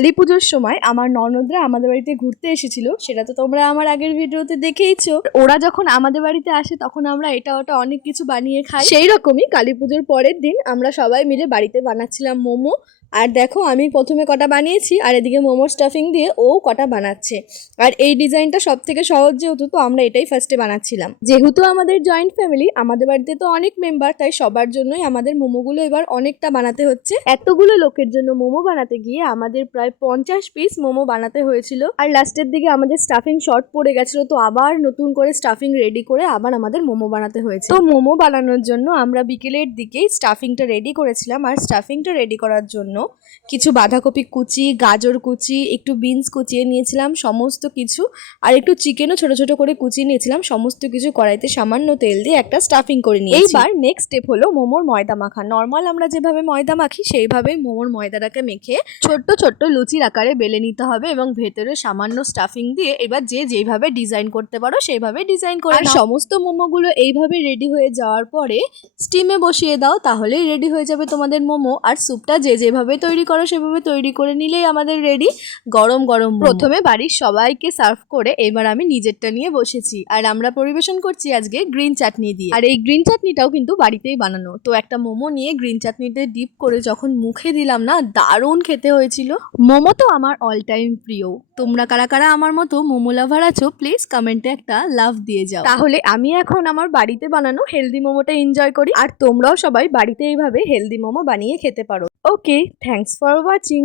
কালী পুজোর সময় আমার ননদরা আমাদের বাড়িতে ঘুরতে এসেছিল, সেটা তো তোমরা আমার আগের ভিডিওতে দেখেইছো। ওরা যখন আমাদের বাড়িতে আসে তখন আমরা এটা ওটা অনেক কিছু বানিয়ে খাই। সেই রকমই কালী পুজোর পরের দিন আমরা সবাই মিলে বাড়িতে বানাচ্ছিলাম মোমো। আর দেখো আমি প্রথমে কটা বানিয়েছি আর এদিকে মোমোর স্টাফিং দিয়ে ও কটা বানাচ্ছে। আর এই ডিজাইনটা সব থেকে সহজ যেহেতু, তো আমরা এটাই ফার্স্টে বানাচ্ছিলাম। যেহেতু আমাদের জয়েন্ট ফ্যামিলি, আমাদের বাড়িতে তো অনেক মেম্বার, তাই সবার জন্যই আমাদের মোমোগুলো এবার অনেকটা বানাতে হচ্ছে। এতগুলো লোকের জন্য মোমো বানাতে গিয়ে আমাদের প্রায় 50 পিস মোমো বানাতে হয়েছিল। আর লাস্টের দিকে আমাদের স্টাফিং শর্ট পড়ে গেছিল, তো আবার নতুন করে স্টাফিং রেডি করে আবার আমাদের মোমো বানাতে হয়েছে। তো মোমো বানানোর জন্য আমরা বিকেলের দিকেই স্টাফিংটা রেডি করেছিলাম। আর স্টাফিংটা রেডি করার জন্য কিছু বাঁধাকপি কুচি, গাজর কুচি, একটু বিনস কুচিয়ে নিয়েছিলাম সমস্ত কিছু, আর একটু চিকেনও ছোট ছোট করে কুচিয়ে নিয়েছিলাম। সমস্ত কিছু কড়াইতে সামান্য তেল দিয়ে একটা স্টাফিং করে নিয়েছি। এইবার নেক্সট স্টেপ হলো মোমোর ময়দা মাখা। নর্মাল আমরা যেভাবে ময়দা মাখি সেইভাবেই মোমোর ময়দাটাকে মেখে ছোট্ট ছোট্ট লুচির আকারে বেলে নিতে হবে এবং ভেতরে সামান্য স্টাফিং দিয়ে এবার যে যেভাবে ডিজাইন করতে পারো সেইভাবে ডিজাইন করে নাও। সমস্ত মোমোগুলো এইভাবে রেডি হয়ে যাওয়ার পরে স্টিমে বসিয়ে দাও, তাহলেই রেডি হয়ে যাবে তোমাদের মোমো। আর স্যুপটা যে যেভাবে তৈরি করো সেভাবে তৈরি করে নিলেই আমাদের রেডি গরম গরম। প্রথমে বাড়ির সবাইকে সার্ভ করে এবার আমি নিজেরটা নিয়ে বসেছি। আর আমরা পরিবেশন করছি আজকে গ্রিন চাটনি দিয়ে। আর এই গ্রিন চাটনিটাও কিন্তু বাড়িতেই বানানো। তো একটা মোমো নিয়ে গ্রিন চাটনিতে ডিপ করে যখন মুখে দিলাম না, দারুণ খেতে হয়েছিল। মোমো তো আমার অল টাইম প্রিয়। তোমরা কারা কারা আমার মতো মোমো লাভার আছো প্লিজ কমেন্টে একটা লাভ দিয়ে যাও। তাহলে আমি এখন আমার বাড়িতে বানানো হেলদি মোমোটা এনজয় করি, আর তোমরাও সবাই বাড়িতে এইভাবে হেলদি মোমো বানিয়ে খেতে পারো। ওকে, থ্যাঙ্কস ফর ওয়াচিং।